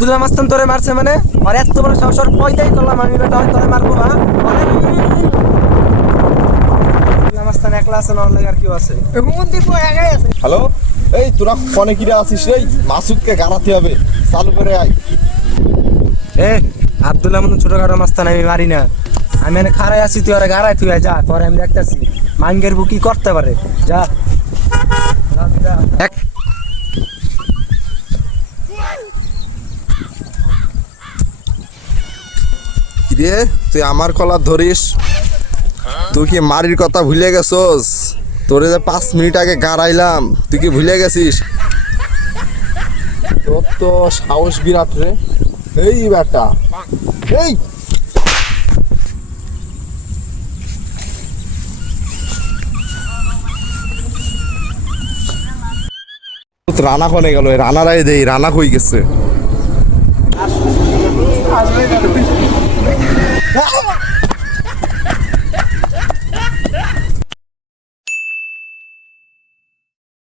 আব্দুল্লাহ মাস্তান তোরে মারছে মানে আর এত বড় সাহস ওর পয়দাই করলাম আমি বেটা হয় তোরে মারবো না আব্দুল্লাহ মাস্তান একলা আছে না অন্য আর কেউ আছে রুমন্দিপ একাই আছে। হ্যালো, এই তোরা ফোনে কিরে আছিস রে? মাসুদকে গাড়াতে হবে, চালু করে আয়। এ আব্দুল্লাহ মতো ছোটখাটো মাস্তান আমি মারি না, আমি এনে খাড়াই আছি, তুই ওরা গাড়াই তুই যা, তোরে আমি দেখতেছি মাঙ্গের বুকি করতে পারে, যা এক কিরে তুই আমার কলার ধরিস? তুই কি মারির কথা ভুলে গেছস? তোরে যে 5 মিনিট আগে গাড়াইলাম, তুই কি ভুলে গেছিস? তোর তো সাহস বিরাট রে। এই বেটা, এই রানা কোনে গেল? রানারাই দেই, রানা কই গেছে?